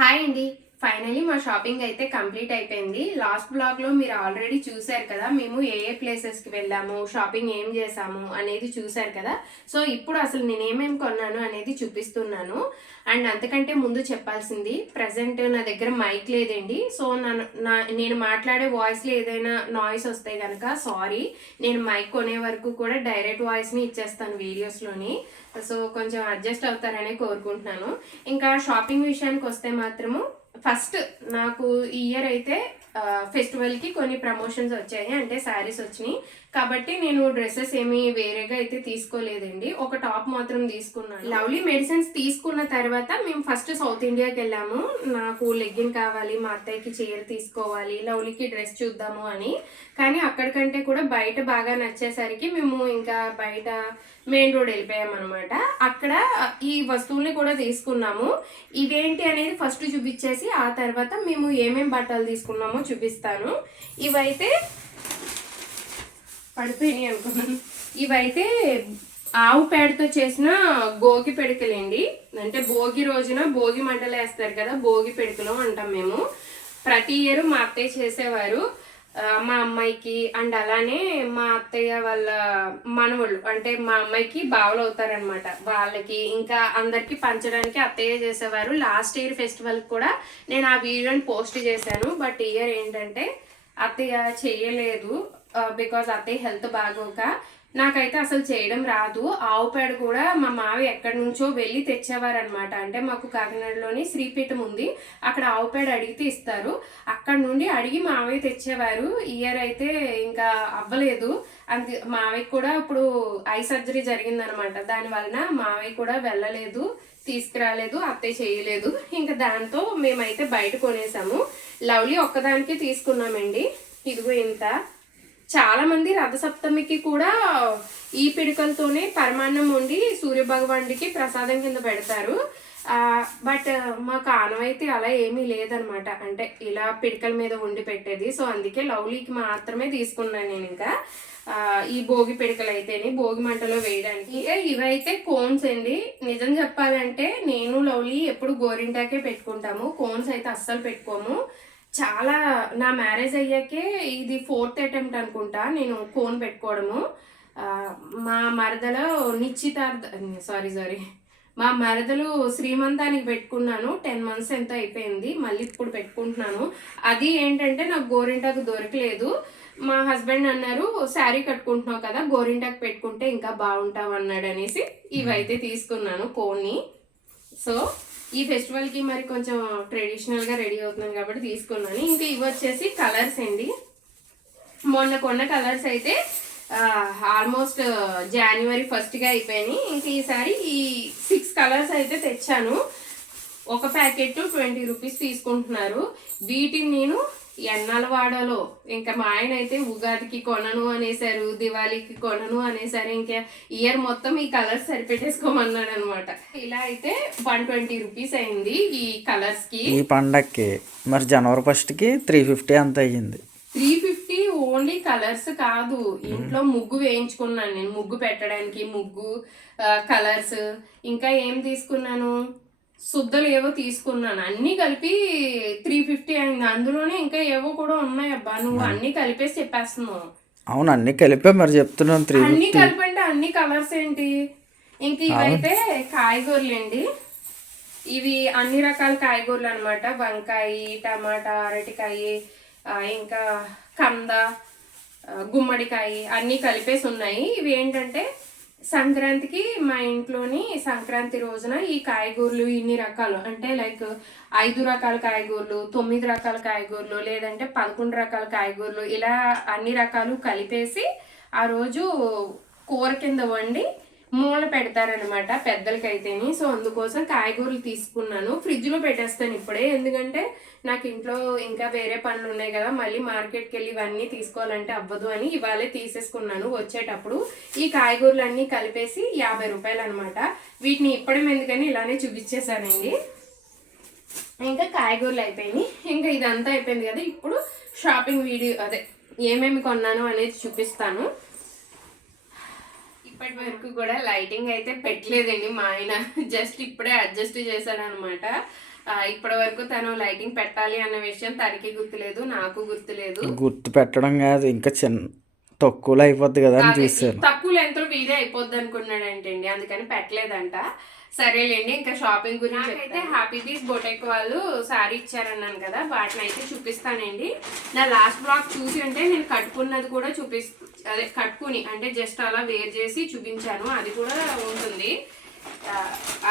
Hi అండి. Finally మా shopping అయితే కంప్లీట్ అయిపోయింది. లాస్ట్ బ్లాగ్లో మీరు ఆల్రెడీ చూశారు కదా, మేము ఏ ఏ ప్లేసెస్కి వెళ్ళాము, షాపింగ్ ఏం చేసాము అనేది చూశారు కదా. సో ఇప్పుడు అసలు నేను ఏమేమి కొన్నాను అనేది చూపిస్తున్నాను. అండ్ అంతకంటే ముందు చెప్పాల్సింది, ప్రజెంట్ నా దగ్గర మైక్ లేదండి. సో నేను మాట్లాడే వాయిస్లో ఏదైనా నాయిస్ వస్తే కనుక సారీ. నేను మైక్ కొనే వరకు కూడా డైరెక్ట్ వాయిస్ని ఇచ్చేస్తాను వీడియోస్లోని. సో కొంచెం అడ్జస్ట్ అవుతారనే కోరుకుంటున్నాను. ఇంకా షాపింగ్ విషయానికి వస్తే మాత్రము ఫస్ట్ నాకు ఈ ఇయర్ అయితే ఫెస్టివల్కి కొన్ని ప్రమోషన్స్ వచ్చాయి, అంటే శారీస్ వచ్చినాయి. కాబట్టి నేను డ్రెస్సెస్ ఏమి వేరేగా అయితే తీసుకోలేదండి. ఒక టాప్ మాత్రం తీసుకున్నాను. లవ్లీ మెడిసిన్స్ తీసుకున్న తర్వాత మేము ఫస్ట్ సౌత్ ఇండియాకి వెళ్ళాము. నాకు లెగ్గిన్ కావాలి, మా అత్తయ్యకి చీర తీసుకోవాలి, లవ్లీకి డ్రెస్ చూద్దాము అని. కానీ అక్కడికంటే కూడా బయట బాగా నచ్చేసరికి మేము ఇంకా బయట మెయిన్ రోడ్ వెళ్ళిపోయాం అనమాట. అక్కడ ఈ వస్తువుల్ని కూడా తీసుకున్నాము. ఇవేంటి అనేది ఫస్ట్ చూపించేసి ఆ తర్వాత మేము ఏమేం బట్టలు తీసుకున్నామో చూపిస్తాను. ఇవైతే పడిపోయినాయి అనుకున్నాను. ఇవైతే ఆవు పేడతో చేసిన భోగి పిడకలండి. అంటే భోగి రోజున భోగి మంటలు వేస్తారు కదా, భోగి పిడకలు అంటాం మేము. ప్రతి ఇయర్ మా అత్తయ్య చేసేవారు మా అమ్మాయికి. అండ్ అలానే మా అత్తయ్య వాళ్ళ మనవళ్ళు, అంటే మా అమ్మాయికి బావలు అవుతారనమాట, వాళ్ళకి ఇంకా అందరికి పంచడానికి అత్తయ్య చేసేవారు. లాస్ట్ ఇయర్ ఫెస్టివల్ కూడా నేను ఆ వీడియోని పోస్ట్ చేశాను. బట్ ఇయర్ ఏంటంటే అత్తయ్య చేయలేదు, బికాజ్ అత్తయ్య హెల్త్ బాగోక. నాకైతే అసలు చేయడం రాదు. ఆవు పేడ కూడా మా మావి ఎక్కడి నుంచో వెళ్ళి తెచ్చేవారనమాట. అంటే మాకు కాకినాడలోని శ్రీపీఠం ఉంది, అక్కడ ఆవు పేడ అడిగితే ఇస్తారు. అక్కడ నుండి అడిగి మావయ్య తెచ్చేవారు. ఇయర్ అయితే ఇంకా అవ్వలేదు. అంతే, మావయ్యకి కూడా ఇప్పుడు ఐ సర్జరీ జరిగిందనమాట. దాని వలన మావయ్య కూడా వెళ్ళలేదు, తీసుకురాలేదు, అత్తయ్య చేయలేదు. ఇంకా దాంతో మేమైతే బయట కొనేసాము. లవ్లీ ఒక్కదానికి తీసుకున్నామండి. ఇదిగో ఇంత. చాలా మంది రథసప్తమికి కూడా ఈ పిడకలతోనే పరమాన్నం వండి సూర్యభగవానుడికి ప్రసాదం కింద పెడతారు. బట్ మాకు ఆనవాయితీ అలా ఏమీ లేదనమాట, అంటే ఇలా పిడకల మీద వండి పెట్టేది. సో అందుకే లవ్లీకి మాత్రమే తీసుకున్నాను నేను. ఇంకా ఈ భోగి పిడకలు అయితేనే భోగి మంటలో వేయడానికి. ఇవైతే కోన్స్ అండి. నిజం చెప్పాలంటే నేను లవ్లీ ఎప్పుడు గోరింటాకే పెట్టుకుంటాము, కోన్స్ అయితే అస్సలు పెట్టుకోము. చాలా నా మ్యారేజ్ అయ్యాకే ఇది 4th అటెంప్ట్ అనుకుంటా నేను కోన్ పెట్టుకోవడము. మా మరదలో మా మరదలు శ్రీమంతానికి పెట్టుకున్నాను. 10 months ఎంత అయిపోయింది, మళ్ళీ ఇప్పుడు పెట్టుకుంటున్నాను. అది ఏంటంటే నాకు గోరింటాకు దొరకలేదు. మా హస్బెండ్ అన్నారు, శారీ కట్టుకుంటున్నావు కదా, గోరింటాకు పెట్టుకుంటే ఇంకా బాగుంటావు అన్నాడు అనేసి ఇవైతే తీసుకున్నాను కోన్ని. సో ఈ ఫెస్టివల్కి మరి కొంచెం ట్రెడిషనల్గా రెడీ అవుతున్నాను కాబట్టి తీసుకున్నాను. ఇంకా ఇవి వచ్చేసి కలర్స్ అండి. మొన్న కొన్న కలర్స్ అయితే ఆల్మోస్ట్ January 1st అయిపోయినాయి. ఇంక ఈసారి ఈ 6 కలర్స్ అయితే తెచ్చాను. ఒక ప్యాకెట్ 20 రూపీస్ తీసుకుంటున్నారు. వీటిని నేను ఎన్నాళ్ళ వాడాలో. ఇంకా మా ఆయన అయితే ఉగాదికి కొనను అనేసారు, దివాళీకి కొనను అనేసారు. ఇంకా ఇయర్ మొత్తం ఈ కలర్స్ సరిపెట్టేసుకోమన్నాడు అనమాట. ఇలా అయితే 120 రూపీస్ అయింది ఈ కలర్స్ కి. ఈ పండక్కి మరి January 1st 350 అంత అయ్యింది. 350 ఓన్లీ కలర్స్ కాదు, ఇంట్లో ముగ్గు వేయించుకున్నాను నేను. ముగ్గు పెట్టడానికి ముగ్గు, కలర్స్, ఇంకా ఏం తీసుకున్నాను, శుద్ధలు ఏవో తీసుకున్నాను. అన్ని కలిపి 350 అయింది. అందులోనే ఇంకా ఏవో కూడా ఉన్నాయి. అబ్బా, నువ్వు అన్ని కలిపేసి చెప్పేస్తున్నావు. అవును, అన్ని కలిపే మరి చెప్తున్నాను. అన్ని కలిపంటే అన్ని కలర్స్ ఏంటి. ఇంక ఇవైతే కాయగూరలు అండి. ఇవి అన్ని రకాల కాయగూరలు అనమాట. వంకాయ, టమాటా, అరటికాయ, ఇంకా కంద, గుమ్మడికాయ అన్నీ కలిపేసి ఉన్నాయి. ఇవి ఏంటంటే సంక్రాంతికి మా ఇంట్లోని సంక్రాంతి రోజున ఈ కాయగూరలు ఇన్ని రకాలు, అంటే లైక్ 5 రకాల కాయగూరలు, 9 రకాల కాయగూరలు, లేదంటే 11 రకాల కాయగూరలు, ఇలా అన్ని రకాలు కలిపేసి ఆ రోజు కూర కింద వండి మూల పెడతారనమాట పెద్దలకైతేని. సో అందుకోసం కాయగూరలు తీసుకున్నాను. ఫ్రిడ్జ్లో పెట్టేస్తాను ఇప్పుడే, ఎందుకంటే నాకు ఇంట్లో ఇంకా వేరే పనులు ఉన్నాయి కదా, మళ్ళీ మార్కెట్కి వెళ్ళి ఇవన్నీ తీసుకోవాలంటే అవ్వదు అని ఇవాళే తీసేసుకున్నాను. వచ్చేటప్పుడు ఈ కాయగూరలు అన్నీ కలిపేసి 50 రూపాయలు అనమాట. వీటిని ఇప్పడం ఎందుకని ఇలానే చూపించేశానండి. ఇంకా కాయగూరలు అయిపోయినాయి. ఇంకా ఇదంతా అయిపోయింది కదా, ఇప్పుడు షాపింగ్ వీడియో, అదే ఏమేమి కొన్నాను అనేది చూపిస్తాను. ఇప్పటి వరకు కూడా లైటింగ్ అయితే పెట్టలేదండి మా ఆయన, జస్ట్ ఇప్పుడే అడ్జస్ట్ చేశాడు అనమాట. ఇప్పటి వరకు తను లైటింగ్ పెట్టాలి అన్న విషయం తనకి గుర్తులేదు, నాకు గుర్తులేదు. గుర్తు పెట్టడం కాదు, ఇంకా తక్కువలో అయిపోద్ది కదా అని చూసాను. తక్కువ లెంత్ వీడియో అయిపోద్ది అనుకున్నాడంటండి, అందుకని పెట్టలేదంట. సరేలేండి, ఇంకా షాపింగ్ గురించి అయితే హ్యాపీ పీస్ బొటెక్ వాళ్ళు శారీ ఇచ్చారన్నాను కదా, వాటిని అయితే చూపిస్తానండి. నా లాస్ట్ బ్లాగ్ చూసి ఉంటే నేను కట్టుకున్నది కూడా అదే కట్టుకుని అంటే జస్ట్ అలా వేర్ చేసి చూపించాను, అది కూడా ఉంటుంది.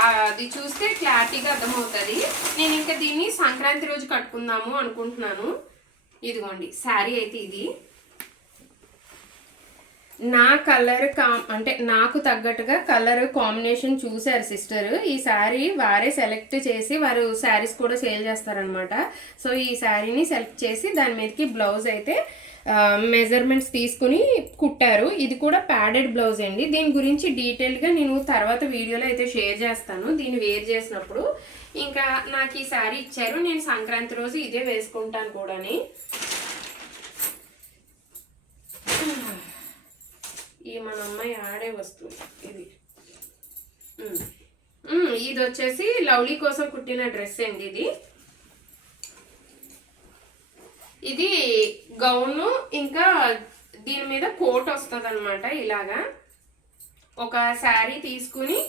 అది చూస్తే క్లారిటీగా అర్థమవుతుంది. నేను ఇంకా దీన్ని సంక్రాంతి రోజు కట్టుకుందాము అనుకుంటున్నాను. ఇదిగోండి శారీ అయితే ఇది. నా కలర్ అంటే నాకు తగ్గట్టుగా కలర్ కాంబినేషన్ చూసారు సిస్టర్. ఈ శారీ వారే సెలెక్ట్ చేసి వారు శారీస్ కూడా సేల్ చేస్తారనమాట. సో ఈ శారీని సెలెక్ట్ చేసి దాని మీదకి బ్లౌజ్ అయితే మెజర్మెంట్స్ తీసుకుని కుట్టారు. ఇది కూడా ప్యాడెడ్ బ్లౌజ్ అండి. దీని గురించి డీటెయిల్గా నేను తర్వాత వీడియోలో అయితే షేర్ చేస్తాను, దీన్ని వేర్ చేసినప్పుడు. ఇంకా నాకు ఈ శారీ ఇచ్చారు, నేను సంక్రాంతి రోజు ఇదే వేసుకుంటాను కూడాని. ఈ మన అమ్మాయి ఆడే వస్తువు ఇది. ఇది వచ్చేసి లవ్లీ కోసం కుట్టిన డ్రెస్ అండి. ఇది గౌను, ఇంకా దీని మీద కోట్ వస్తుంది అనమాట. ఇలాగా ఒక శారీ తీసుకుని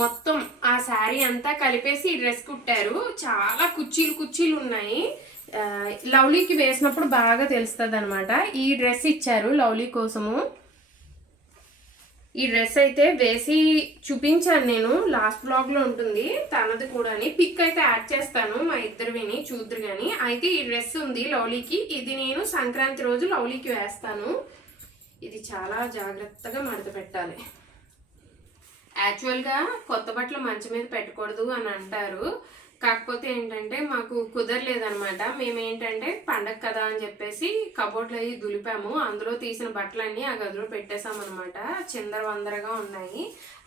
మొత్తం ఆ శారీ అంతా కలిపేసి ఈ డ్రెస్ కుట్టారు. చాలా కుర్చీలు ఉన్నాయి. లవ్లీకి వేసినప్పుడు బాగా తెలుస్తుంది అనమాట. ఈ డ్రెస్ ఇచ్చారు లవ్లీ కోసము. ఈ డ్రెస్ అయితే వేసి చూపించాను నేను, లాస్ట్ బ్లాగ్ లో ఉంటుంది తనది కూడా. పిక్ అయితే యాడ్ చేస్తాను, మా ఇద్దరివిని చూద్దరు కానీ. అయితే ఈ డ్రెస్ ఉంది లవ్లీకి, ఇది నేను సంక్రాంతి రోజు లవ్లీకి వేస్తాను. ఇది చాలా జాగ్రత్తగా మడత పెట్టాలి. యాక్చువల్గా కొత్త బట్టలు మంచం మీద పెట్టకూడదు అని అంటారు, కాకపోతే ఏంటంటే మాకు కుదరలేదనమాట. మేమేంటంటే పండగ కదా అని చెప్పేసి కబోర్డ్లో అవి దులిపాము, అందులో తీసిన బట్టలన్నీ ఆ గదిలో పెట్టేసామన్నమాట. చిందరవందరగా ఉన్నాయి.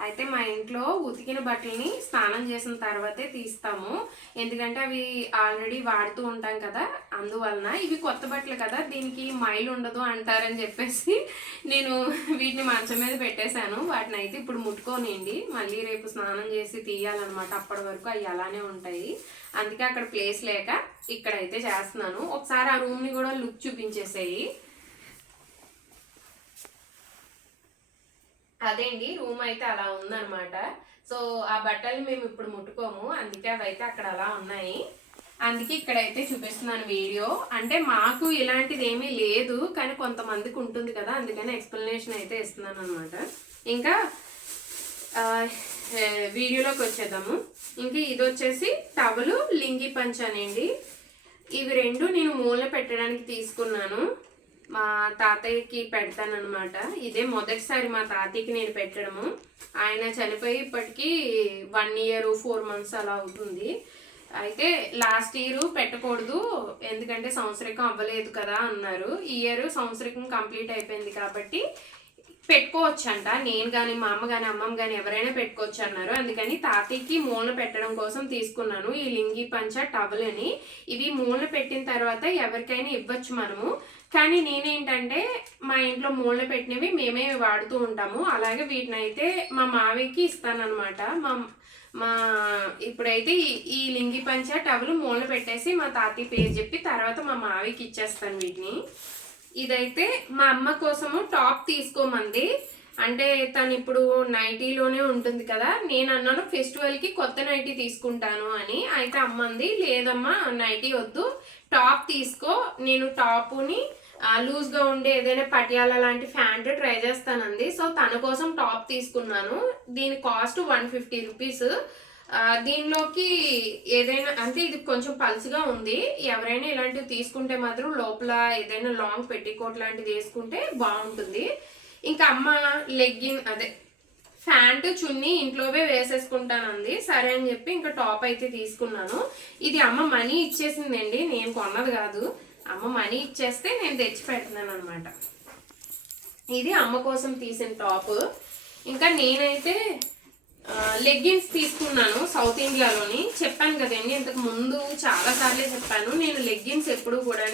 అయితే మా ఇంట్లో ఉతికిన బట్టలని స్నానం చేసిన తర్వాతే తీస్తాము, ఎందుకంటే అవి ఆల్రెడీ వాడుతూ ఉంటాం కదా, అందువలన. ఇవి కొత్త బట్టలు కదా, దీనికి మైలు ఉండదు అంటారని చెప్పేసి నేను వీటిని మంచం మీద పెట్టేశాను. వాటిని అయితే ఇప్పుడు ముట్టుకోనండి, మళ్ళీ రేపు స్నానం చేసి తీయాలన్నమాట. అప్పటి వరకు అవి అలానే ఉంటాయి. అందుకే అక్కడ ప్లేస్ లేక ఇక్కడైతే చేస్తున్నాను. ఒకసారి ఆ రూమ్ ని కూడా లుక్ చూపించేసేయి. అదేండి, రూమ్ అయితే అలా ఉందన్నమాట. సో ఆ బట్టలు మేము ఇప్పుడు ముట్టుకోము, అందుకే అవి అయితే అక్కడ అలా ఉన్నాయి. అందుకే ఇక్కడైతే చూపిస్తున్నాను వీడియో. అంటే మాకు ఇలాంటిది ఏమీ లేదు, కానీ కొంతమందికి ఉంటుంది కదా, అందుకని ఎక్స్ప్లెనేషన్ అయితే ఇస్తున్నాను అనమాట. ఇంకా వీడియోలోకి వచ్చేద్దాము. ఇంకా ఇది వచ్చేసి టవలు లింగి పంచ్ అనండి. ఇవి రెండు నేను మూల పెట్టడానికి తీసుకున్నాను, మా తాతయ్యకి పెడతానమాట. ఇదే మొదటిసారి మా తాతయ్యకి నేను పెట్టడము. ఆయన చనిపోయి ఇప్పటికీ 1 year 4 months అలా అవుతుంది. అయితే లాస్ట్ ఇయర్ పెట్టకూడదు, ఎందుకంటే సంవత్సరికం అవ్వలేదు కదా అన్నారు. ఈ ఇయర్ సంవత్సరికం కంప్లీట్ అయిపోయింది కాబట్టి పెట్టుకోవచ్చు అంట. నేను కానీ మా అమ్మ కానీ అమ్మమ్మ కానీ ఎవరైనా పెట్టుకోవచ్చు అన్నారు. అందుకని తాతయ్యకి మూల పెట్టడం కోసం తీసుకున్నాను ఈ లింగి పంచ టవల్ అని. ఇవి మూల పెట్టిన తర్వాత ఎవరికైనా ఇవ్వచ్చు మనము, కానీ నేనేంటంటే మా ఇంట్లో మూల పెట్టినవి మేమే వాడుతూ ఉంటాము. అలాగే వీటిని అయితే మా మావయ్యకి ఇస్తానన్నమాట. మా ఇప్పుడైతే ఈ లింగి పంచ టవల్ మూల పెట్టేసి మా తాతయ్య పేరు చెప్పి తర్వాత మా మావయ్యకి ఇచ్చేస్తాను వీటిని. ఇదైతే మా అమ్మ కోసము టాప్ తీసుకోమంది, అంటే తను ఇప్పుడు నైటీలోనే ఉంటుంది కదా. నేను అన్నాను ఫెస్టివల్కి కొత్త నైటీ తీసుకుంటాను అని. అయితే అమ్మంది లేదమ్మా నైటీ వద్దు, టాప్ తీసుకో, నేను టాపుని లూజ్గా ఉండే ఏదైనా పటియాలా లాంటి ప్యాంట్ ట్రై చేస్తానంది. సో తన కోసం టాప్ తీసుకున్నాను. దీని కాస్ట్ 150 rupees. దీనిలోకి ఏదైనా అంటే ఇది కొంచెం పల్చగా ఉంది, ఎవరైనా ఇలాంటివి తీసుకుంటే మాత్రం లోపల ఏదైనా లాంగ్ పెట్టికోట్ లాంటిది వేసుకుంటే బాగుంటుంది. ఇంకా అమ్మ లెగ్గిన్ అదే ప్యాంటు చున్నీ ఇంట్లోవే వేసేసుకుంటానంది. సరే అని చెప్పి ఇంకా టాప్ అయితే తీసుకున్నాను. ఇది అమ్మ మనీ ఇచ్చేసిందండి, నేను కొన్నది కాదు. అమ్మ మనీ ఇచ్చేస్తే నేను తెచ్చి పెడుతున్నాను అనమాట. ఇది అమ్మ కోసం తీసిన టాప్. ఇంకా నేనైతే లెగ్గిన్స్ తీసుకున్నాను సౌత్ ఇండియాలోని. చెప్పాను కదండి ఇంతకు ముందు చాలా సార్లే చెప్పాను, నేను లెగ్గిన్స్ ఎప్పుడు కూడా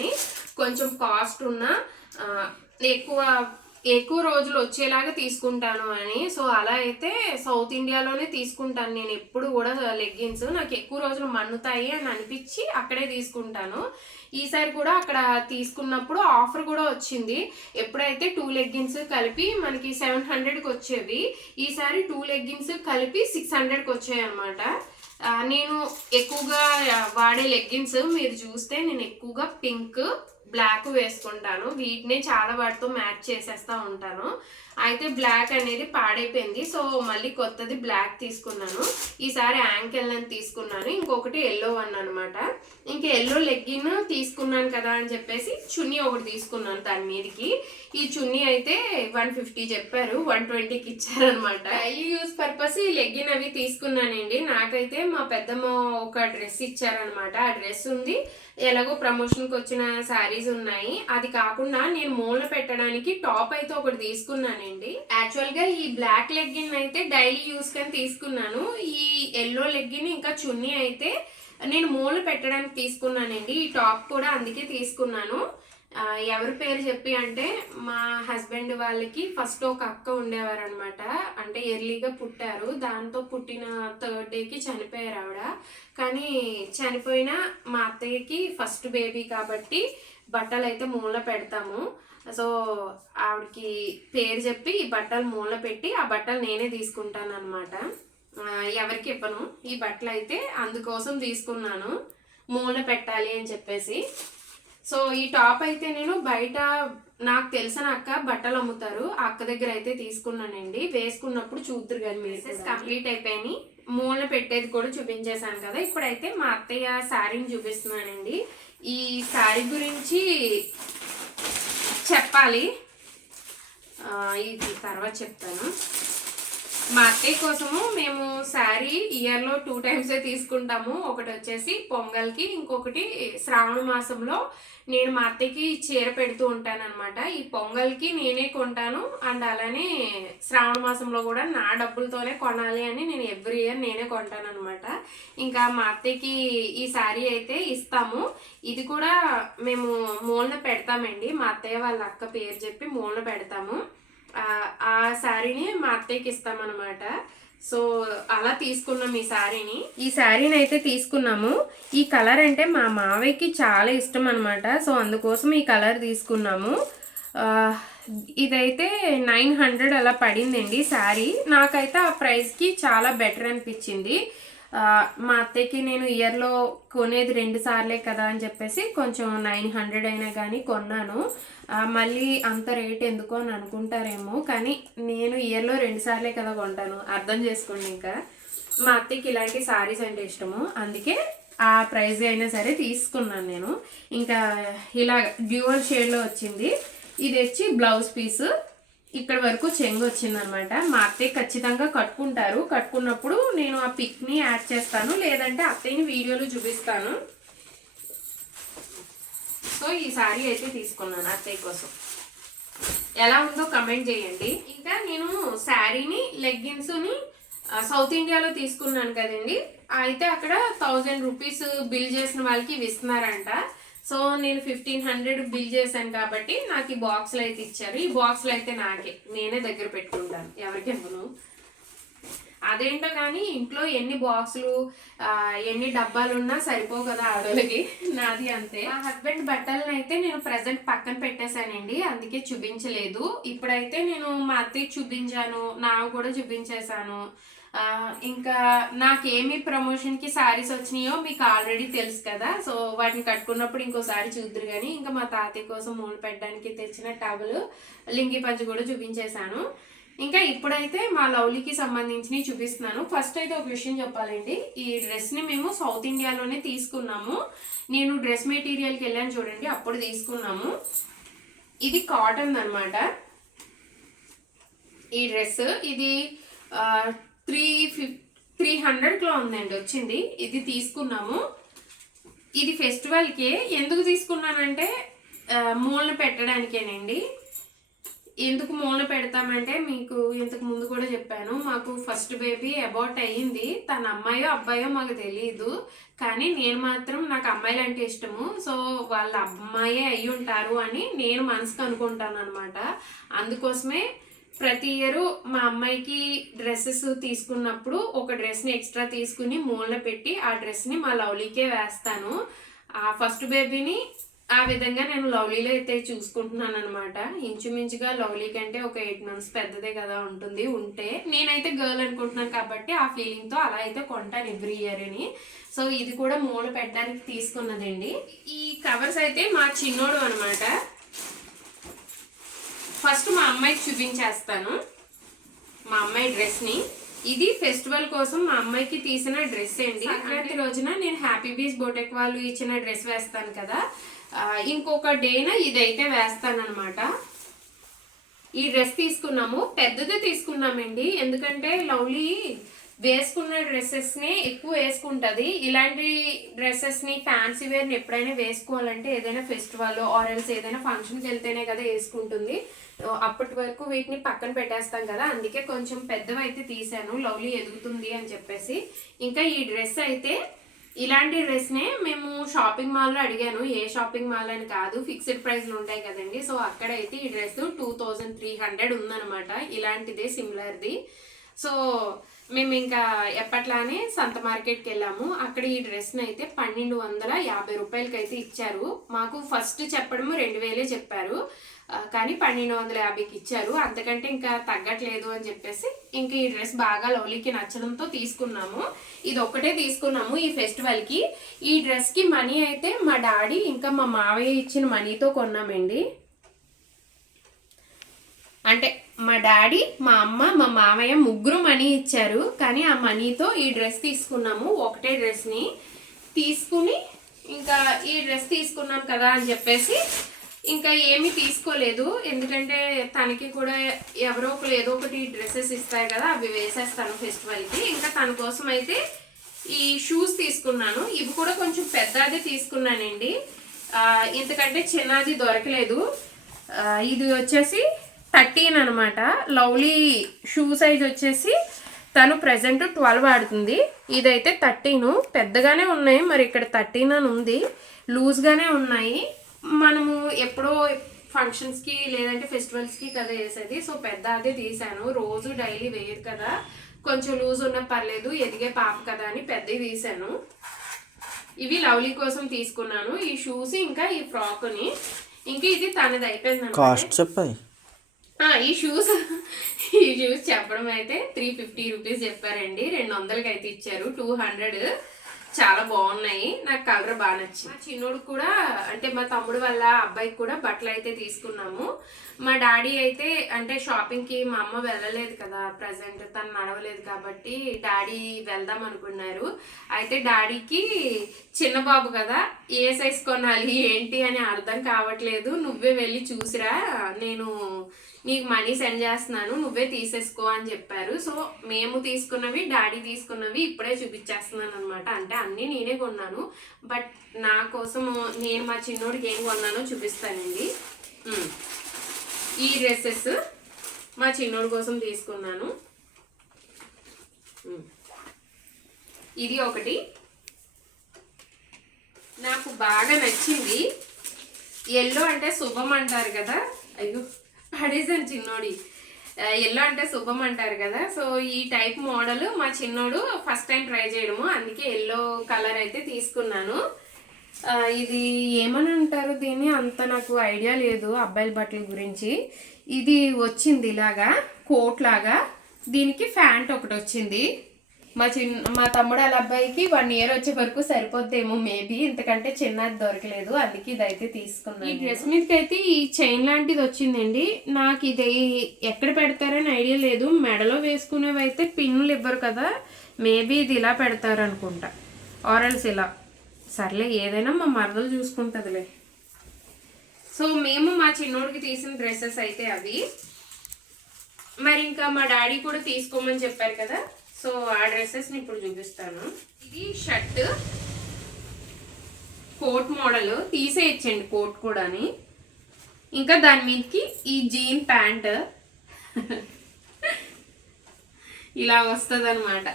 కొంచెం కాస్ట్ ఉన్న ఎక్కువ ఎక్కువ రోజులు వచ్చేలాగా తీసుకుంటాను అని. సో అలా అయితే సౌత్ ఇండియాలోనే తీసుకుంటాను నేను ఎప్పుడు కూడా లెగ్గిన్స్. నాకు ఎక్కువ రోజులు మన్నుతాయి అని అనిపించి అక్కడే తీసుకుంటాను. ఈసారి కూడా అక్కడ తీసుకున్నప్పుడు ఆఫర్ కూడా వచ్చింది. ఎప్పుడైతే 2 లెగ్గిన్స్ కలిపి మనకి 700కి వచ్చేవి, ఈసారి 2 లెగ్గిన్స్ కలిపి 600కి వచ్చాయి అనమాట. నేను ఎక్కువగా వాడే లెగ్గిన్స్ మీరు చూస్తే నేను ఎక్కువగా పింక్, బ్లాక్ వేసుకుంటాను. వీటినే చాలా వాటితో మ్యాచ్ చేసేస్తూ ఉంటాను. అయితే బ్లాక్ అనేది పాడైపోయింది. సో మళ్ళీ కొత్తది బ్లాక్ తీసుకున్నాను. ఈసారి యాంకిల్ అని తీసుకున్నాను. ఇంకొకటి ఎల్లో వన్ అనమాట. ఇంకా ఎల్లో లెగ్గిన్ తీసుకున్నాను కదా అని చెప్పేసి చున్నీ ఒకటి తీసుకున్నాను దాని మీదకి. ఈ చున్నీ అయితే 150 చెప్పారు, 120కి ఇచ్చారనమాట. డైలీ యూజ్ పర్పస్ ఈ లెగ్గిన్ అవి తీసుకున్నానండి. నాకైతే మా పెద్దమ్మ ఒక డ్రెస్ ఇచ్చారనమాట. ఆ డ్రెస్ ఉంది, ఎలాగో ప్రమోషన్కి వచ్చిన శారీస్ ఉన్నాయి. అది కాకుండా నేను మూల పెట్టడానికి టాప్ అయితే ఒకటి తీసుకున్నానండి. యాక్చువల్ గా ఈ బ్లాక్ లెగ్గిన్ అయితే డైలీ యూస్ కని తీసుకున్నాను. ఈ ఎల్లో లెగ్గిన్ ఇంకా చున్నీ అయితే నేను మూల పెట్టడానికి తీసుకున్నానండి. ఈ టాప్ కూడా అందుకే తీసుకున్నాను. ఎవరి పేరు చెప్పి అంటే మా హస్బెండ్ వాళ్ళకి ఫస్ట్ ఒక అక్క ఉండేవారు అనమాట. అంటే ఎర్లీగా పుట్టారు, దాంతో పుట్టిన 3rd డేకి చనిపోయారు ఆవిడ. కానీ చనిపోయిన మా అత్తయ్యకి ఫస్ట్ బేబీ కాబట్టి బట్టలు అయితే మూల పెడతాము. సో ఆవిడకి పేరు చెప్పి ఈ బట్టలు మూల పెట్టి ఆ బట్టలు నేనే తీసుకుంటాను అనమాట. ఎవరికి ఇవ్వను ఈ బట్టలు అయితే, అందుకోసం తీసుకున్నాను మూల పెట్టాలి అని చెప్పేసి. సో ఈ టాప్ అయితే నేను బయట నాకు తెలిసిన అక్క బట్టలు అమ్ముతారు, ఆ అక్క దగ్గర అయితే తీసుకున్నానండి. వేసుకున్నప్పుడు చూద్దరు కానీ మీరు. కంప్లీట్ అయిపోయి మూల పెట్టేది కూడా చూపించేశాను కదా. ఇప్పుడైతే మా అత్తయ్య శారీని చూపిస్తున్నానండి. ఈ శారీ గురించి చెప్పాలి, ఇది తర్వాత చెప్తాను. మా అత్తయ్య కోసము మేము శారీ ఇయర్లో 2 టైమ్సే తీసుకుంటాము. ఒకటి వచ్చేసి పొంగల్కి, ఇంకొకటి శ్రావణ మాసంలో నేను మా అత్తయ్యకి చీర పెడుతూ ఉంటాను అనమాట. ఈ పొంగల్కి నేనే కొంటాను, అండ్ అలానే శ్రావణ మాసంలో కూడా నా డబ్బులతోనే కొనాలి అని నేను ఎవ్రీ ఇయర్ నేనే కొంటాను అనమాట. ఇంకా మా అత్తయ్యకి ఈ శారీ అయితే ఇస్తాము. ఇది కూడా మేము మూలన పెడతామండి. మా అత్తయ్య వాళ్ళ అక్క పేరు చెప్పి మూలన పెడతాము. ఆ శారీని మా అత్తయ్యకి ఇస్తామన్నమాట. సో అలా తీసుకున్నాం ఈ శారీని అయితే తీసుకున్నాము. ఈ కలర్ అంటే మా మావయ్యకి చాలా ఇష్టం అనమాట. సో అందుకోసం ఈ కలర్ తీసుకున్నాము. ఇదైతే 900 అలా పడిందండి శారీ. నాకైతే ఆ ప్రైస్కి చాలా బెటర్ అనిపించింది. మా అత్తయ్యకి నేను ఇయర్లో కొనేది 2 సార్లే కదా అని చెప్పేసి కొంచెం 900 అయినా కానీ కొన్నాను. మళ్ళీ అంత రేట్ ఎందుకో అని అనుకుంటారేమో, కానీ నేను ఇయర్లో 2 సార్లే కదా కొంటాను, అర్థం చేసుకోండి. ఇంకా మా అత్తయ్యకి ఇలాంటి సారీస్ అంటే ఇష్టము, అందుకే ఆ ప్రైజ్ అయినా సరే తీసుకున్నాను నేను. ఇంకా ఇలా డ్యూయల్ షేడ్లో వచ్చింది. ఇది వచ్చి బ్లౌజ్ పీస్, ఇక్కడ వరకు చెంగు వచ్చింది అనమాట. మా అత్తయ్య ఖచ్చితంగా కట్టుకుంటారు. కట్టుకున్నప్పుడు నేను ఆ పిక్ని యాడ్ చేస్తాను, లేదంటే అత్తయ్యని వీడియోలో చూపిస్తాను. సో ఈ శారీ అయితే తీసుకున్నాను అత్తయ్య కోసం. ఎలా ఉందో కమెంట్ చేయండి. ఇంకా నేను శారీని లెగ్గిన్స్ని సౌత్ ఇండియాలో తీసుకున్నాను కదండి. అయితే అక్కడ 1000 రూపీస్ బిల్ చేసిన వాళ్ళకి ఇవి ఇస్తున్నారంట. సో నేను 1500 బిల్ చేశాను కాబట్టి నాకు ఈ బాక్స్లు అయితే ఇచ్చారు. ఈ బాక్స్లు అయితే నేనే దగ్గర పెట్టుకుంటాను, ఎవరికి ఇవ్వను. అదేంటో కానీ ఇంట్లో ఎన్ని బాక్సులు ఎన్ని డబ్బాలు ఉన్నా సరిపోవు కదా ఆడోళ్ళకి, నాది అంతే. మా హస్బెండ్ బట్టలను అయితే నేను ప్రజెంట్ పక్కన పెట్టేశానండి, అందుకే చూపించలేదు. ఇప్పుడైతే నేను మా అత్తయ్య చూపించాను, నాకు కూడా చూపించేశాను. ఇంకా నాకేమి ప్రమోషన్కి శారీస్ వచ్చినాయో మీకు ఆల్రెడీ తెలుసు కదా. సో వాటిని కట్టుకున్నప్పుడు ఇంకోసారి చూద్దరు కానీ. ఇంకా మా తాతయ్య కోసం మూల పెట్టడానికి తెచ్చిన టవల్, లింగి పంచి కూడా చూపించేశాను. ఇంకా ఇప్పుడైతే మా లవ్లీకి సంబంధించినవి చూపిస్తున్నాను. ఫస్ట్ అయితే ఒక విషయం చెప్పాలండి, ఈ డ్రెస్ని మేము సౌత్ ఇండియాలోనే తీసుకున్నాము. నేను డ్రెస్ మెటీరియల్కి వెళ్ళాను చూడండి, అప్పుడు తీసుకున్నాము. ఇది కాటన్ అనమాట. ఈ డ్రెస్ ఇది 300లో ఉందండి వచ్చింది. ఇది తీసుకున్నాము. ఇది ఫెస్టివల్కి ఎందుకు తీసుకున్నానంటే మూలన పెట్టడానికేనండి. ఎందుకు మూలన పెడతామంటే మీకు ఇంతకు ముందు కూడా చెప్పాను, మాకు ఫస్ట్ బేబీ అబౌట్ అయ్యింది. తన అమ్మాయో అబ్బాయో మాకు తెలియదు, కానీ నేను మాత్రం నాకు అమ్మాయిలు అంటే ఇష్టము. సో వాళ్ళ అమ్మాయే అయ్యి ఉంటారు అని నేను మనసుకు అనుకుంటాను అనమాట. అందుకోసమే ప్రతి ఇయర్ మా అమ్మాయికి డ్రెస్సెస్ తీసుకున్నప్పుడు ఒక డ్రెస్ని ఎక్స్ట్రా తీసుకుని మూలన పెట్టి ఆ డ్రెస్ని మా లవ్లీకే వేస్తాను. ఆ ఫస్ట్ బేబీని ఆ విధంగా నేను లవ్లీలో అయితే చూసుకుంటున్నాను అనమాట. ఇంచుమించుగా లవ్లీ కంటే ఒక 8 months పెద్దదే కదా ఉంటుంది. ఉంటే నేనైతే గర్ల్ అనుకుంటున్నాను కాబట్టి ఆ ఫీలింగ్తో అలా అయితే కొంటాను ఎవ్రీ ఇయర్ అని. సో ఇది కూడా మూల పెట్టడానికి తీసుకున్నదండి. ఈ కవర్స్ అయితే మా చిన్నోడు అనమాట. ఫస్ట్ మా అమ్మాయికి చూపించేస్తాను మా అమ్మాయి డ్రెస్ని. ఇది ఫెస్టివల్ కోసం మా అమ్మాయికి తీసిన డ్రెస్ అండి. సంక్రాంతి రోజున నేను హ్యాపీ బీస్ బోటెక్ వాళ్ళు ఇచ్చిన డ్రెస్ వేస్తాను కదా, ఇంకొక డేన ఇదైతే వేస్తానన్నమాట. ఈ డ్రెస్ తీసుకున్నాము, పెద్దదే తీసుకున్నామండి. ఎందుకంటే లవ్లీ వేసుకున్న డ్రెస్సెస్ని ఎక్కువ వేసుకుంటుంది. ఇలాంటి డ్రెస్సెస్ని ఫ్యాన్సీ వేర్ని ఎప్పుడైనా వేసుకోవాలంటే ఏదైనా ఫెస్టివల్ ఆరెల్స్ ఏదైనా ఫంక్షన్కి వెళ్తేనే కదా వేసుకుంటుంది. అప్పటి వరకు వీటిని పక్కన పెట్టేస్తాం కదా, అందుకే కొంచెం పెద్దవైతే తీసాను లవ్లీ ఎదుగుతుంది అని చెప్పేసి. ఇంకా ఈ డ్రెస్ అయితే ఇలాంటి డ్రెస్నే మేము షాపింగ్ మాల్లో అడిగాను. ఏ షాపింగ్ మాల్ అని కాదు, ఫిక్స్డ్ ప్రైస్లు ఉంటాయి కదండి. సో అక్కడైతే ఈ డ్రెస్ 2300 ఉందన్నమాట. ఇలాంటిదే సిమిలర్ది. సో మేము ఇంకా ఎప్పట్లానే సంత మార్కెట్కి వెళ్ళాము. అక్కడ ఈ డ్రెస్ని అయితే 1250 రూపాయలకి అయితే ఇచ్చారు. మాకు ఫస్ట్ చెప్పడము 2000 చెప్పారు, కానీ 1250కి ఇచ్చారు. అంతకంటే ఇంకా తగ్గట్లేదు అని చెప్పేసి ఇంకా ఈ డ్రెస్ బాగా లవ్లీకి నచ్చడంతో తీసుకున్నాము. ఇది ఒక్కటే తీసుకున్నాము ఈ ఫెస్టివల్కి. ఈ డ్రెస్కి మనీ అయితే మా డాడీ ఇంకా మా మావయ్య ఇచ్చిన మనీతో కొన్నామండి. అంటే మా డాడీ, మా అమ్మ, మా మామయ్య ముగ్గురు మనీ ఇచ్చారు. కానీ ఆ మనీతో ఈ డ్రెస్ తీసుకున్నాము. ఒకటే డ్రెస్ని తీసుకుని ఇంకా ఈ డ్రెస్ తీసుకున్నాం కదా అని చెప్పేసి ఇంకా ఏమీ తీసుకోలేదు. ఎందుకంటే తనకి కూడా ఎవరో ఒకరు ఏదో ఒకటి డ్రెస్సెస్ ఇస్తారు కదా, అవి వేసేస్తాను ఫెస్టివల్కి. ఇంకా తన కోసం అయితే ఈ షూస్ తీసుకున్నాను. ఇవి కూడా కొంచెం పెద్దది తీసుకున్నానండి, ఇంతకంటే చిన్నది దొరకలేదు. ఇది వచ్చేసి 13 అనమాట. లవ్లీ షూ సైజ్ వచ్చేసి తను ప్రెజెంట్ 12 ఆడుతుంది. ఇదైతే 13. పెద్దగానే ఉన్నాయి, మరి ఇక్కడ 13 అని ఉంది. లూజ్గానే ఉన్నాయి. మనము ఎప్పుడో ఫంక్షన్స్కి లేదంటే ఫెస్టివల్స్కి కదా వేసేది. సో పెద్ద అదే తీసాను, రోజు డైలీ వేయదు కదా, కొంచెం లూజ్ ఉన్న పర్లేదు, ఎదిగే పాప కదా అని పెద్దవి తీసాను. ఇవి లవ్లీ కోసం తీసుకున్నాను, ఈ షూస్ ఇంకా ఈ ఫ్రాక్ని. ఇంకా ఇది తనది అయిపోయింది. కాస్ట్ చెప్పాయి. ఈ షూస్ చెప్పడం అయితే 350 రూపీస్ చెప్పారండి. 200కి అయితే ఇచ్చారు. 200. చాలా బాగున్నాయి, నాకు కలర్ బాగా నచ్చింది. మా చిన్నోడు కూడా అంటే మా తమ్ముడు వాళ్ళ అబ్బాయికి కూడా బట్టలు అయితే తీసుకున్నాము. మా డాడీ అయితే అంటే షాపింగ్కి మా అమ్మ వెళ్ళలేదు కదా, ప్రజెంట్ తను నడవలేదు కాబట్టి డాడీ వెళ్దాం అనుకున్నారు. అయితే డాడీకి చిన్న బాబు కదా, ఏ సైజ్ కొనాలి ఏంటి అని అర్థం కావట్లేదు. నువ్వే వెళ్ళి చూసిరా, నేను నీకు మనీ సెండ్ చేస్తున్నాను, నువ్వే తీసేసుకో అని చెప్పారు. సో మేము తీసుకున్నవి డాడీ తీసుకున్నవి ఇప్పుడే చూపించేస్తున్నాను అనమాట. అంటే అన్నీ నేనే కొన్నాను, బట్ నా కోసం నేను మా చిన్నోడికి ఏం కొన్నానో చూపిస్తానండి. ఈ డ్రెస్సెస్ మా చిన్నోడి కోసం తీసుకున్నాను. ఇది ఒకటి నాకు బాగా నచ్చింది. ఎల్లో అంటే శుభం అంటారు కదా, అయ్యో పడేసాను చిన్నోడి. ఎల్లో అంటే శుభం అంటారు కదా, సో ఈ టైప్ మోడల్ మా చిన్నోడు ఫస్ట్ టైం ట్రై చేయడము, అందుకే ఎల్లో కలర్ అయితే తీసుకున్నాను. ఇది ఏమని అంటారు దీన్ని, అంత నాకు ఐడియా లేదు అబ్బాయిల బట్టల గురించి. ఇది వచ్చింది ఇలాగా కోట్ లాగా, దీనికి ప్యాంట్ ఒకటి వచ్చింది. మా తమ్ముడు వాళ్ళ అబ్బాయికి 1 year వచ్చే వరకు సరిపోద్దేమో మేబీ, ఇంతకంటే చిన్నది దొరకలేదు, అందుకే ఇదైతే తీసుకున్నాను. ఈ డ్రెస్ మీదకి అయితే ఈ చైన్ లాంటిది వచ్చిందండి. నాకు ఇది ఎక్కడ పెడతారని ఐడియా లేదు. మెడలో వేసుకునేవి అయితే పిన్నులు ఇవ్వరు కదా, మేబీ ఇది ఇలా పెడతారు అనుకుంటా, ఆరల్స్ ఇలా. సర్లే ఏదైనా మా మరదలు చూసుకుంటుందిలే. సో మేము మా చిన్నోడికి తీసిన డ్రెస్సెస్ అయితే అవి. మరి ఇంకా మా డాడీ కూడా తీసుకోమని చెప్పారు కదా, సో ఆ డ్రెస్సెస్ని ఇప్పుడు చూపిస్తాను. ఇది షర్ట్ కోట్ మోడల్, తీసేయచ్చండి కోట్ కూడాని. ఇంకా దాని మీదకి ఈ జీన్ ప్యాంట్ ఇలా వస్తుంది అనమాట.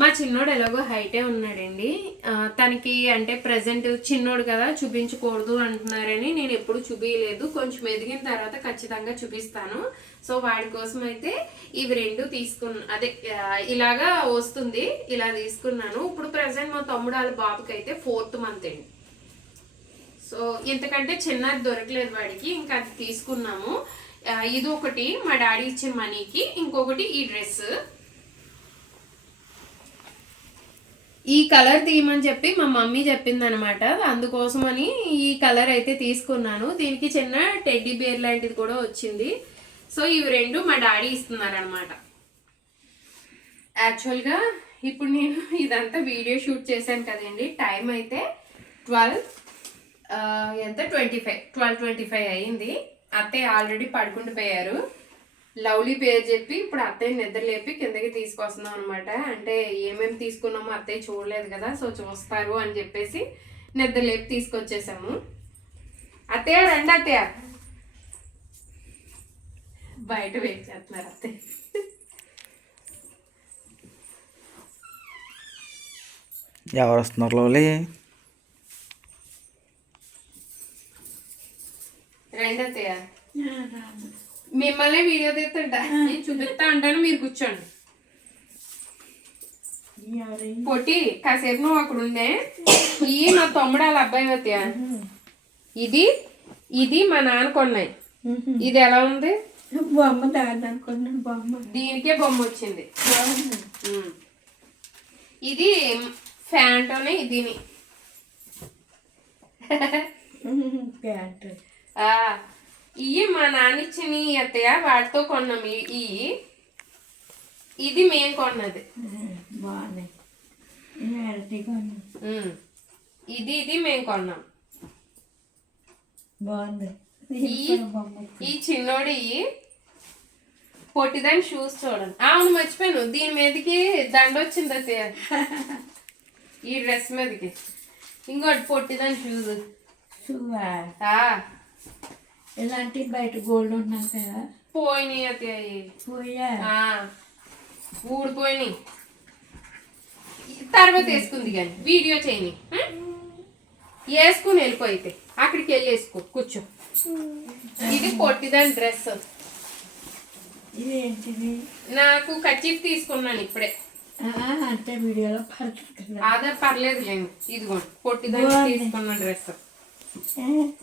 మా చిన్నోడు ఎలాగో హైటే ఉన్నాడండి. తనకి అంటే ప్రజెంట్ చిన్నోడు కదా చూపించకూడదు అంటున్నారని నేను ఎప్పుడు చూపించలేదు. కొంచెం ఎదిగిన తర్వాత ఖచ్చితంగా చూపిస్తాను. సో వాడి కోసం అయితే ఇవి రెండు అదే ఇలాగా వస్తుంది, ఇలా తీసుకున్నాను. ఇప్పుడు ప్రజెంట్ మా తమ్ముడు వాళ్ళ బాబుకి అయితే 4th month అండి. సో ఇంతకంటే చిన్నది దొరకలేదు వాడికి, ఇంకా అది తీసుకున్నాము. ఇది ఒకటి మా డాడీ ఇచ్చిన మనీకి, ఇంకొకటి ఈ డ్రెస్. ఈ కలర్ తీయమని చెప్పి మా మమ్మీ చెప్పింది అనమాట, అందుకోసమని ఈ కలర్ అయితే తీసుకున్నాను. దీనికి చిన్న టెడ్డీ బేర్ లాంటిది కూడా వచ్చింది. సో ఇవి రెండు మా డాడీ ఇస్తున్నారనమాట. యాక్చువల్గా ఇప్పుడు నేను ఇదంతా వీడియో షూట్ చేశాను కదండి. టైం అయితే 12:25 అయింది. అత్తయ్య ఆల్రెడీ పడుకుంటూ పోయారు. లవ్లీ పేరు చెప్పి ఇప్పుడు అత్తయ్య నిద్ర లేపి కిందకి తీసుకొస్తున్నాం అనమాట. అంటే ఏమేమి తీసుకున్నామో అత్తయ్య చూడలేదు కదా, సో చూస్తారు అని చెప్పేసి నిద్ర లేపి తీసుకొచ్చేసాము. అత్తయ్య రండి అత్తయ్య, బయట వెయిట్ చేస్తున్నారు అత్తయ్య. ఎవరు వస్తున్నారు లవ్లీ? రండి అత్తయ్య, మిమ్మల్ని వీడియో తీస్తుంటా, నేను చూపిస్తా అంటాను, మీరు కూర్చోండి. పొట్టి కాసేపు నువ్వు అక్కడ ఉండే. ఈ మా తమ్ముడు వాళ్ళ అబ్బాయి అత్తయ్య. ఇది మా నాన్న కొన్నాయి. ఇది ఎలా ఉంది? బొమ్మ దాన్ని అనుకున్నాను. బొమ్మ దీనికే బొమ్మ వచ్చింది. ఇది ఫ్యాంటోనే దీని ప్యాంట్. ఇవి మా నాన్న ఇచ్చిన అత్తయ్య, వాటితో కొన్నాం. ఇది మేము కొన్నది. బాగున్నాయి. ఇది మేము కొన్నాం. బాగుంది. ఈ చిన్నోడి పొట్టిదాని షూస్ చూడండి. అవును మర్చిపోయాను, దీని మీదకి దండ వచ్చింది అత్తయ్య. ఈ డ్రెస్ మీదకి ఇంకోటి పొట్టిదాని షూస్. ఇలాంటి బయట గోల్డ్ ఉన్నాయి కదా, పోయినాయి అత్తయ్య. పోయా ఊడిపోయినాయి. తర్వాత వేసుకుంది కానీ వీడియో చేయని. వేసుకుని వెళ్ళిపోయితే అక్కడికి వెళ్ళి వేసుకో, కూర్చో. ఇది పొట్టిదాని డ్రెస్. ఇదేంటిది? నాకు కచీఫ్ తీసుకున్నాను ఇప్పుడే. అంటే వీడియోలో పడుతుంది. అదే పర్లేదు లేండి. ఇదిగోండి పొట్టిదాన్ని తీసుకున్న డ్రెస్.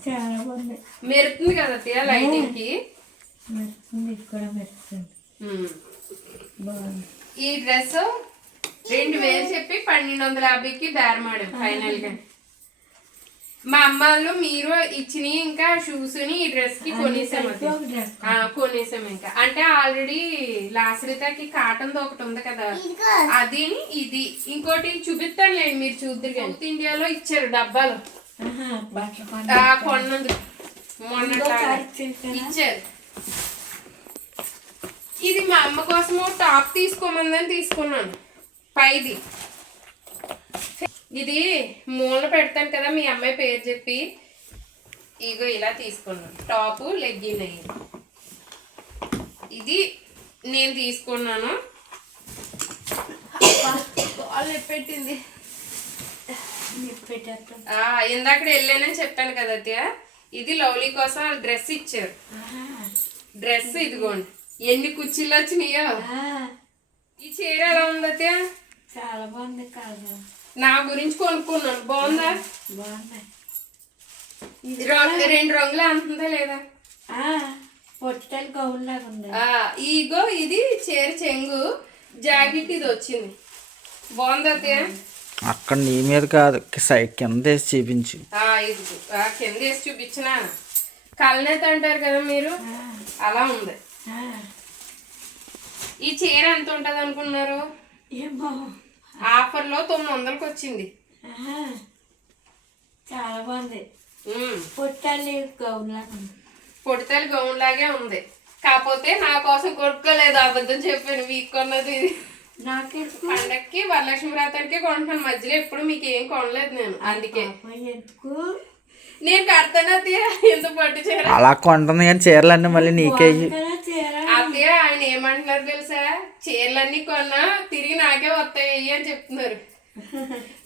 చాలా బాగుంది. మెరుతుంది కదా అత్తయ్య లైటింగ్ కి. మెరుస్తుంది, కూడా మెరుస్తుంది. బాగుంది. ఈ డ్రెస్ 2000 చెప్పి 1250కి బేరమాడాం ఫైనల్ గా. మా అమ్మ వాళ్ళు మీరు ఇచ్చిన ఇంకా షూస్ ని ఈ డ్రెస్ కి కొనేసాం. ఇంకా అంటే ఆల్రెడీ లాస్రితకి కాటన్ ఒకటి ఉంది కదా, అది ఇది ఇంకోటి చూపిస్తాను లేండి, మీరు చూద్దరు. సౌత్ ఇండియాలో ఇచ్చారు డబ్బాలు కొన్నందుకు, మొన్న ఇచ్చారు. ఇది మా అమ్మ కోసము టాప్ తీసుకోమందని తీసుకున్నాను పైది. ఇది మూలన పెడతాను కదా మీ అమ్మాయి పేరు చెప్పి, ఇగో ఇలా తీసుకున్నాను. టాపు లెగ్గిన్ అయ్యి ఇది నేను తీసుకున్నాను. పెట్టింది ఇందాక వెళ్ళానని చెప్పాను కదా అత్తయ్య. ఇది లవ్లీ కోసం డ్రెస్ ఇచ్చారు. డ్రెస్ ఇదిగోండి, ఎన్ని కుర్చీలు వచ్చినాయో. ఈ చీర ఎలా ఉంది అత్తయ్య? చాలా బాగుంది. కాదు నా గురించి కొనుక్కున్నాను. బాగుందా? బాగున్నాయి. 2 రంగులు అంటుందా లేదా? పొట్టలు గౌన్ లాగా ఉంది. ఇగో ఇది చీర చెంగు, జాకెట్ ఇది వచ్చింది. బాగుందా అత్తయ్య? అక్కడ నీ మీద కాదు, సైడ్ కింద వేసి చూపించు. ఇది కింద వేసి చూపించిన కల్నేత అంటారు కదా మీరు, అలా ఉంది. ఈ చీర ఎంత ఉంటది అనుకున్నారు? ఆఫర్ లో 900కి వచ్చింది. చాలా బాగుంది. పొట్టాలి గౌన్ లాగా ఉంది. పొడితేలు గౌన్ లాగే ఉంది. కాకపోతే నా కోసం కొనుక్కోలేదు, అబద్ధం చెప్పాను. మీకు కొన్నది నాకే పండక్కి వరలక్ష్మి వ్రతానికి కొంటున్నాను. మధ్యలో ఎప్పుడు మీకు ఏం కొనలేదు నేను, అందుకే. ఎందుకు నేను కడతాను అత్తయ్య ఎంత పట్టు చీర. అలా కొంటుంది కానీ చీరలన్నీ మళ్ళీ నీకే కదా చీర అత్తయ్య ఆయన ఏమంటున్నారు తెలుసా, చీరలన్నీ కొన్నా తిరిగి నాకే వస్తాయి అని చెప్తున్నారు.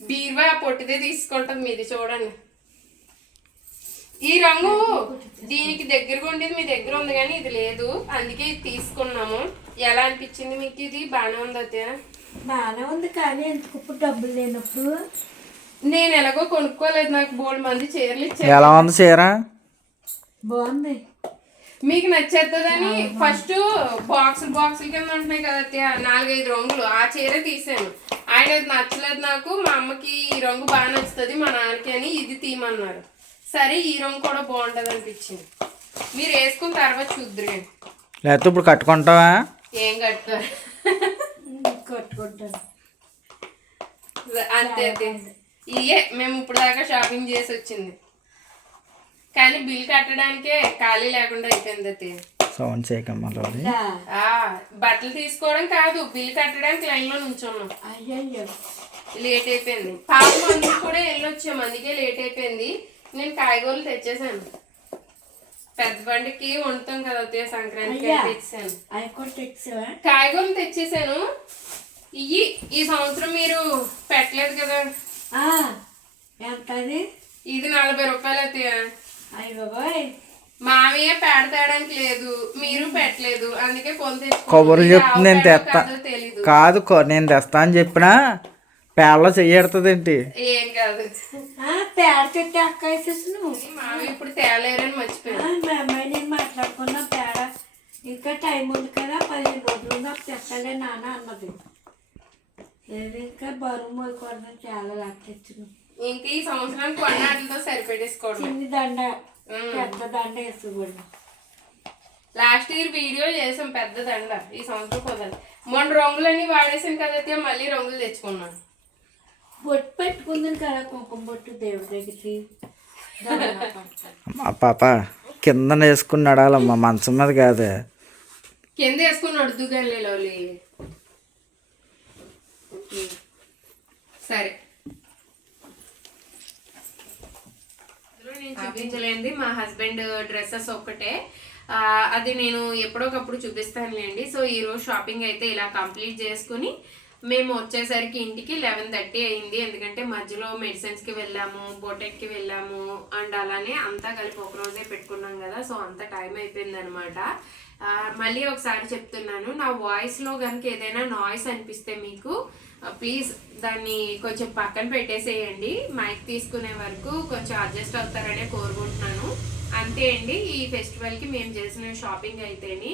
బీరువా పొట్టిదే తీసుకుంటాం మీది చూడండి. ఈ రంగు దీనికి దగ్గరగా ఉండేది మీ దగ్గర ఉంది కానీ ఇది లేదు, అందుకే ఇది తీసుకున్నాము. ఎలా అనిపించింది మీకు? ఇది బాగానే ఉంది అత్తయ్య. బాగానే ఉంది కానీ ఎందుకు ఇప్పుడు డబ్బులు లేనప్పుడు నేను ఎలాగో కొనుక్కోలేదు, నాకు బోల్డ్ మంది చీరలు ఇచ్చారు. ఎలా ఉంది చీర? బాగుంది. మీకు నచ్చేస్తుందని ఫస్ట్ బాక్సుల కింద ఉంటున్నాయి కదా అత్తయ్య, 4-5 రంగులు. ఆ చీర తీసాను. ఆయన అది నచ్చలేదు నాకు, మా అమ్మకి ఈ రంగు బాగా నచ్చుతుంది మా నాన్నకి అని ఇది తీయమన్నారు. సరే ఈ రంగు కూడా బాగుంటుంది అనిపించింది. మీరు వేసుకున్న తర్వాత చూద్దరు. లేకపోతే ఇప్పుడు కట్టుకుంటావా? ఏం కట్టుకోరు. కట్టుకుంటాను అంతే అంతే. ఇయే మేము ఇప్పుడు దాకా షాపింగ్ చేసి వచ్చింది, కానీ బిల్ కట్టడానికే ఖాళీ లేకుండా అయిపోయింది అత్తయ్య. సౌండ్ చేయకమ్మా. బట్టలు తీసుకోవడం కాదు, బిల్ కట్టడానికి లైన్ లో నుంచున్నాం. అయ్యయ్యో లేట్ అయిపోయింది. పాప మందుకు కూడా వెళ్ళొచ్చాము, అందుకే లేట్ అయిపోయింది. నేను కాయగూరలు తెచ్చేసాను, పెద్ద బండికి వండుతాం కదా అత్తయ్య, సంక్రాంతికి తెచ్చాను. అవి కూడా తెచ్చావా? కాయగూరలు తెచ్చేసాను. ఈ సంవత్సరం మీరు పెట్టలేదు కదా. ఎంత అది? ఇది 40 రూపాయలు అత్తయ్య. అయ్య బాబాయ్, మామయ్య పేడ తేయడానికి లేదు, మీరు పెట్టలేదు, అందుకే పొంది కొబ్బరి చెప్తుంది నేను తెస్తా తెలీదు. కాదు నేను తెస్తా అని చెప్పినా పేడలో చెయ్యడుతుంది ఏంటి? ఏం కాదు. పేడ చెట్టు అక్క వేసేసి నువ్వు మామయ్య ఇప్పుడు తేలేరని మర్చిపోయాను. మా అమ్మాయి నేను మాట్లాడుకున్నా పేడ ఇంకా టైం ఉంది కదా 15 రోజులు నాకు తెస్తాలే నాన్న అన్నది. లేదు ఇంకా బరువు మోయకూడదు చాలా లాక్ తెచ్చును. ఇంక ఈ సంవత్సరానికి కొన్నాటితో సరిపెట్టేసుకోవడం. చిన్ని దండ పెద్ద దండ వేసుకోకూడదు. లాస్ట్ ఇయర్ వీడియో చేసాం పెద్ద దండ, ఈ సంవత్సరం కుదరదు. మొన్న రంగులన్నీ వాడేసాను కదైతే మళ్ళీ రంగులు తెచ్చుకున్నాను. బొట్టు పెట్టుకుందని కదా కుంకుమ బొట్టు దేవుడి దగ్గరికి. మా పాప కింద వేసుకుని నడాలమ్మా, మంచం మీద కాదు. కింద వేసుకుని అడుగుగానే లోలి. సరే నేను చూపించలేండి మా హస్బెండ్ డ్రెస్సెస్ ఒక్కటే, అది నేను ఎప్పుడోకప్పుడు చూపిస్తానులేండి. సో ఈరోజు షాపింగ్ అయితే ఇలా కంప్లీట్ చేసుకుని మేము వచ్చేసరికి ఇంటికి 11:30 అయింది. ఎందుకంటే మధ్యలో మెడిసిన్స్కి వెళ్ళాము, బొటెక్కి వెళ్ళాము, అండ్ అలానే అంతా కలిపి ఒక రోజే పెట్టుకున్నాం కదా, సో అంత టైం అయిపోయింది అనమాట. మళ్ళీ ఒకసారి చెప్తున్నాను, నా వాయిస్లో కనుక ఏదైనా నాయిస్ అనిపిస్తే మీకు ప్లీజ్ దాన్ని కొంచెం పక్కన పెట్టేసేయండి. మైక్ తీసుకునే వరకు కొంచెం అడ్జస్ట్ అవుతారనే కోరుకుంటున్నాను. అంతే అండి, ఈ ఫెస్టివల్కి మేము చేసిన షాపింగ్ అయితేని